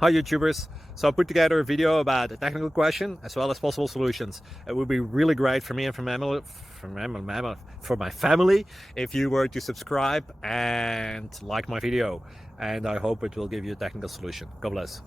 Hi YouTubers. So I put together a video about a technical question as well as possible solutions. It would be really great for me and for my family if you were to subscribe and like my video. And I hope it will give you a technical solution. God bless.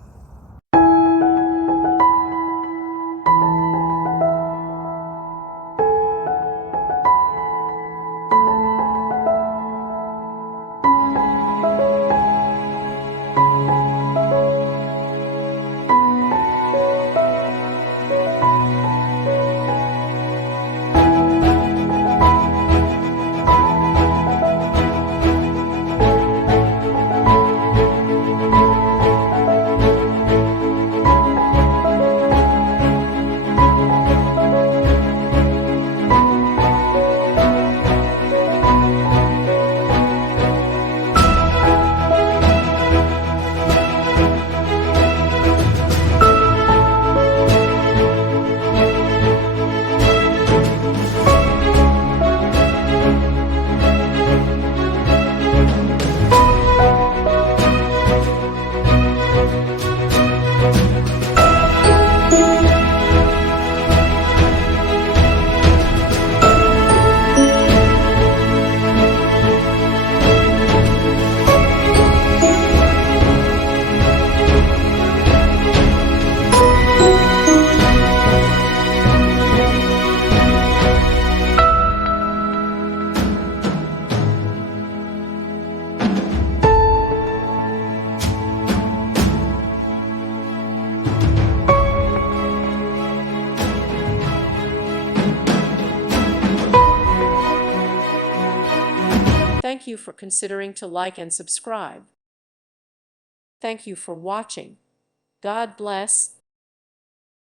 Thank you for considering to like and subscribe. Thank you for watching. God bless.